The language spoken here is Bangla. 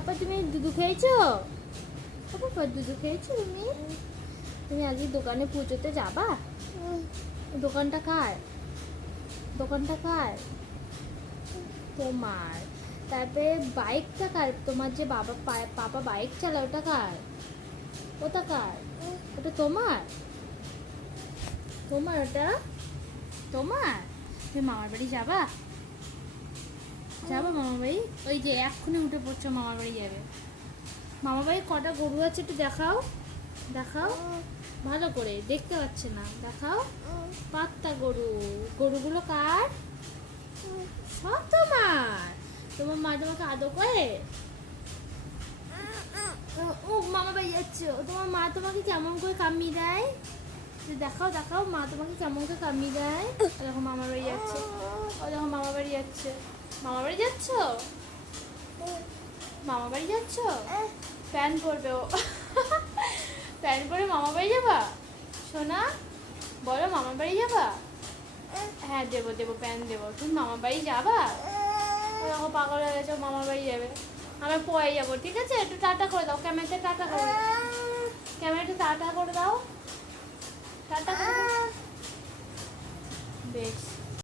পাপা তুমি দুধু খেয়েছো? পাপা দুধু খেয়েছো তুমি? তুমি আজকে দোকানে পুজোতে যাবা? দোকানটা কার? দোকানটা কার? তোমার। তারপরে বাইকটা কার? তোমার যে পাপা বাইক চালায় ওটা কার? ওটা কার? ওটা তোমার? তোমার ওটা? তোমার? তুমি মামার বাড়ি যাবা? যাবা মামার বাড়ি? ওই যে এক্ষুনি উঠে পড়ছো মামার বাড়ি যাবে। মামার বাড়ি কটা গরু আছে একটু দেখাও, দেখাও ভালো করে, দেখতে পাচ্ছে না, দেখাও। পাঁচটা গরু। গরুগুলো কার? সব তোমার। তোমার মা তোমাকে আদর করে? ও মামা বাড়ি যাচ্ছে, তোমার মা তোমাকে কেমন করে কামিয়ে দেয়? দেখাও দেখাও মা তোমাকে কেমন করে কামিয়ে দেয়। ও দেখো মামার বাড়ি যাচ্ছে, ও দেখো মামা বাড়ি যাচ্ছে। মামা বাড়ি যাচ্ছ? মামা বাড়ি যাচ্ছ? প্যান পরবে ও। প্যান পরে মামা বাড়ি যাবা? সোনা বলো মামা বাড়ি যাবা? হ্যাঁ দেবো দেবো, প্যান দেবো। তুমি মামা বাড়ি যাবা? ও দেখো পাগল হয়ে গেছে, মামা বাড়ি যাবে। আমি পরে যাবো, ঠিক আছে? একটু টাটা করে দাও, ক্যামেরাটা টাটা করে দাও, ক্যামেরাটা টাটা করে দাও, টাটা করে দাও। বেশ।